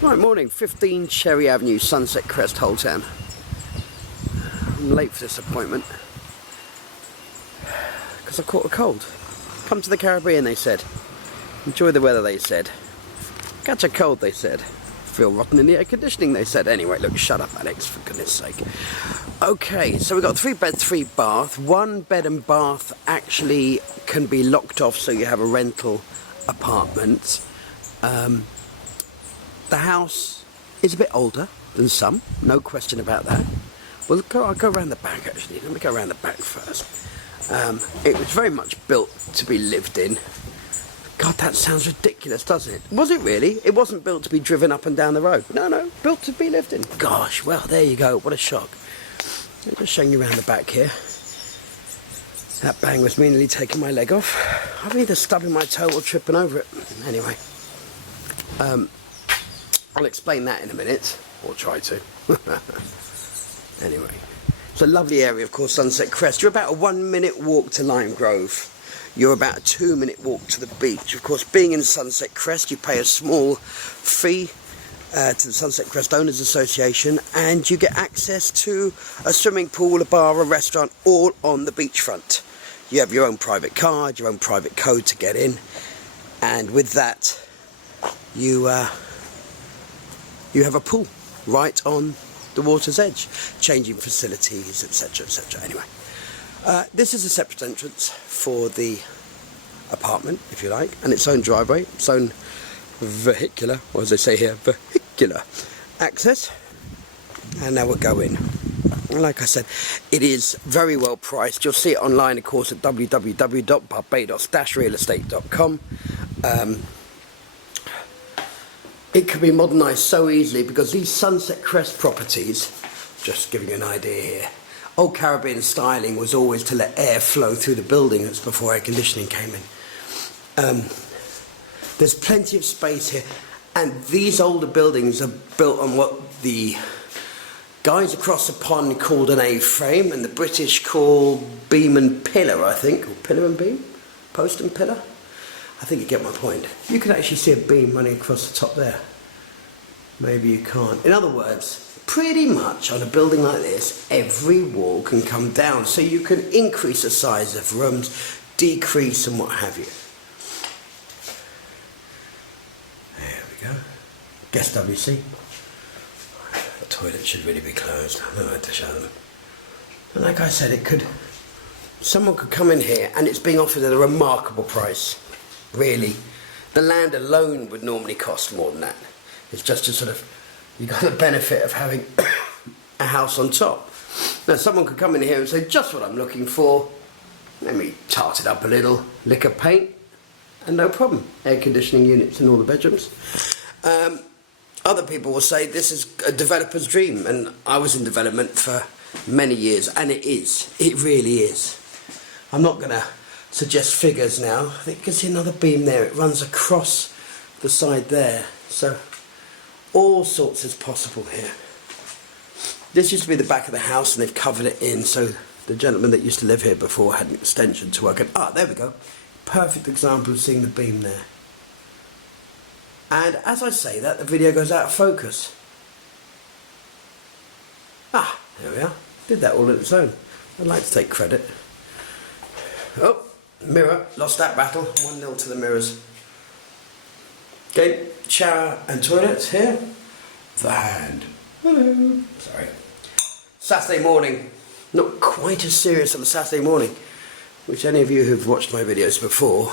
Right, morning, 15 Cherry Avenue, Sunset Crest, Holetown. I'm late for this appointment because I caught a cold. Come to the Caribbean, they said. Enjoy the weather, they said. Catch a cold, they said. Feel rotten in the air conditioning, they said. Anyway, look, shut up, Alex, for goodness sake. Okay, so we've got 3 bed, 3 bath. 1 bed and bath actually can be locked off so you have a rental apartment. The house is a bit older than some, no question about that. Well, I'll go around the back actually. Let me go around the back first. It was very much built to be lived in. God, that sounds ridiculous, doesn't it? Was it really? It wasn't built to be driven up and down the road. No, built to be lived in. Gosh, well, there you go. What a shock. I'm just showing you around the back here. That bang was me nearly taking my leg off. I'm either stubbing my toe or tripping over it. Anyway. I'll explain that in a minute, or try to. Anyway, it's a lovely area, of course, Sunset Crest. You're about a 1-minute walk to Lime Grove. You're about a 2-minute walk to the beach. Of course, being in Sunset Crest, you pay a small fee to the Sunset Crest Owners Association, and you get access to a swimming pool, a bar, a restaurant, all on the beachfront. You have your own private card, your own private code to get in, and with that, you have a pool right on the water's edge, changing facilities, etc, etc. Anyway, this is a separate entrance for the apartment, if you like, and its own driveway, its own vehicular, or as they say here, vehicular access. And now we'll go in. Like I said, it is very well priced. You'll see it online, of course, at www.barbados-realestate.com. It can be modernised so easily because these Sunset Crest properties, just giving you an idea here, old Caribbean styling was always to let air flow through the building. That's before air conditioning came in. There's plenty of space here, and these older buildings are built on what the guys across the pond called an A-frame, and the British call beam and pillar, I think, or pillar and beam, post and pillar. I think you get my point. You can actually see a beam running across the top there. Maybe you can't. In other words, pretty much on a building like this, every wall can come down, so you can increase the size of rooms, decrease and what have you. There we go. Guest WC. The toilet should really be closed. I don't like to show them. And like I said, someone could come in here and it's being offered at a remarkable price. Really, the land alone would normally cost more than that. It's just to sort of, you got the benefit of having a house on top. Now someone could come in here and say, just what I'm looking for, let me tart it up a little, lick of paint, and no problem. Air conditioning units in all the bedrooms. Other people will say this is a developer's dream, and I was in development for many years, and it is. It really is. I'm not going to suggest figures now. I think you can see another beam there. It runs across the side there. So all sorts is possible here. This used to be the back of the house and they've covered it in, so the gentleman that used to live here before had an extension to work. And there we go. Perfect example of seeing the beam there. And as I say that, the video goes out of focus. There we are. Did that all on its own. I'd like to take credit. Oh, mirror, lost that battle. 1-0 to the mirrors. Okay, shower and toilets here. The hand. Hello. Sorry. Saturday morning. Not quite as serious on a Saturday morning, which any of you who've watched my videos before.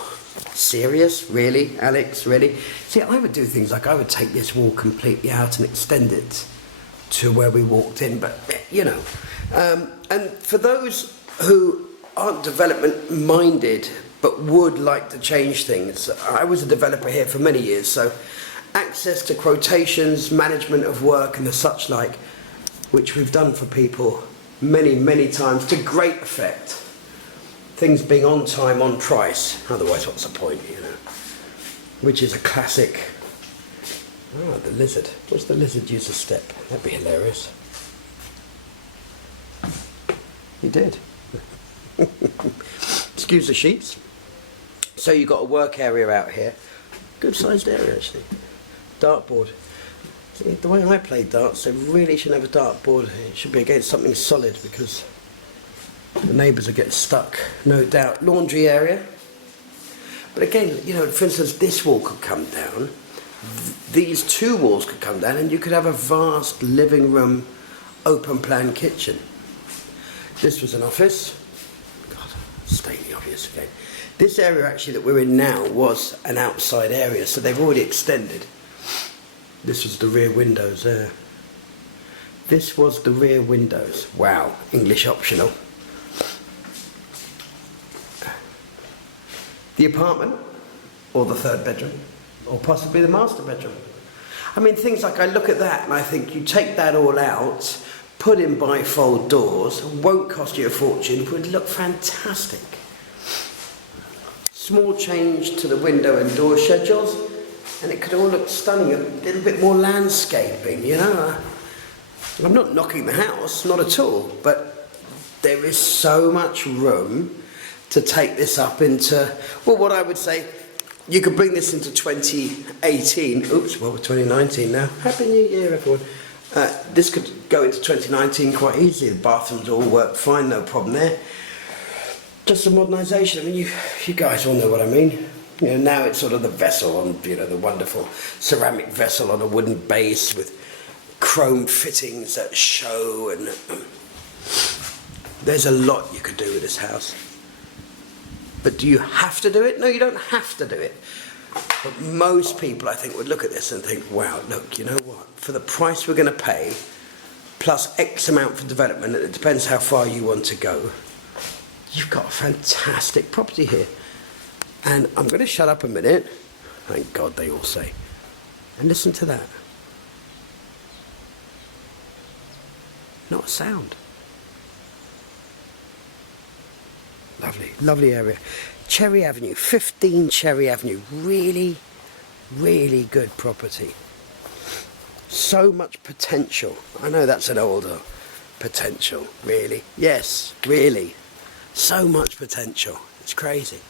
Serious? Really, Alex? Really? See, I would do things like I would take this wall completely out and extend it to where we walked in, but you know. And for those who aren't development minded but would like to change things, I was a developer here for many years, so access to quotations, management of work and the such like, which we've done for people many times to great effect. Things being on time, on price, otherwise what's the point, you know? Which is a classic. The lizard. What's the lizard use a step? That'd be hilarious. He did. Excuse the sheets. So you've got a work area out here. Good sized area actually. Dartboard. See, the way I play darts, they really should have a dartboard. It should be against something solid because the neighbours will get stuck, no doubt. Laundry area. But again, you know, for instance, this wall could come down. These two walls could come down and you could have a vast living room, open plan kitchen. This was an office. God, stating the obvious again. This area actually that we're in now was an outside area, so they've already extended. This was the rear windows there. This was the rear windows. Wow, English optional. The apartment, or the third bedroom, or possibly the master bedroom. I mean, things like, I look at that and I think you take that all out, put in bifold doors, won't cost you a fortune, would look fantastic. Small change to the window and door schedules, and it could all look stunning. A little bit more landscaping, you know. I'm not knocking the house, not at all, but there is so much room to take this up into, well, what I would say, you could bring this into 2018. Oops, well, we're 2019 now. Happy New Year, everyone. This could go into 2019 quite easily. The bathrooms all work fine, no problem there. Just a modernisation. I mean, you guys all know what I mean. You know, now it's sort of the vessel on, you know, the wonderful ceramic vessel on a wooden base with chrome fittings that show, and there's a lot you could do with this house. But do you have to do it? No, you don't have to do it. But most people, I think, would look at this and think, wow, look, you know what? For the price we're going to pay, plus X amount for development, and it depends how far you want to go, you've got a fantastic property here. And I'm going to shut up a minute, thank God they all say, and listen to that. Not a sound. Lovely, lovely area. Cherry Avenue, 15 Cherry Avenue. Really, really good property. So much potential. I know that's an older potential, really. Yes, really. So much potential. It's crazy.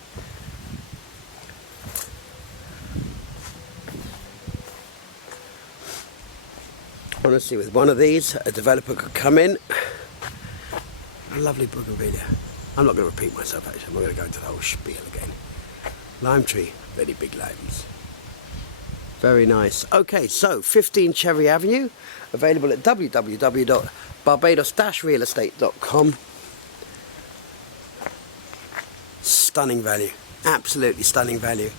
Honestly, with one of these, a developer could come in. A lovely bougainvillea. I'm not going to repeat myself, actually. I'm not going to go into the whole spiel again. Lime tree, very big limes. Very nice. Okay, so 15 Cherry Avenue, available at www.barbados-realestate.com. Stunning value, absolutely stunning value.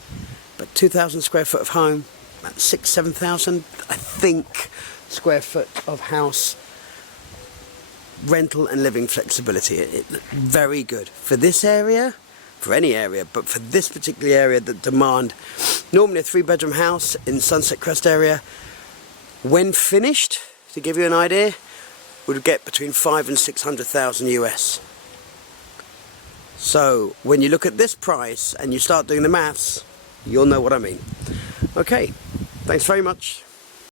But 2,000 square foot of home, about 7,000, I think, square foot of house. Rental and living flexibility. Very good for this area, for any area, but for this particular area that demand, normally a 3-bedroom house in Sunset Crest area, when finished, to give you an idea, would get between 500,000 and 600,000 US. So when you look at this price and you start doing the maths, you'll know what I mean. Okay, thanks very much.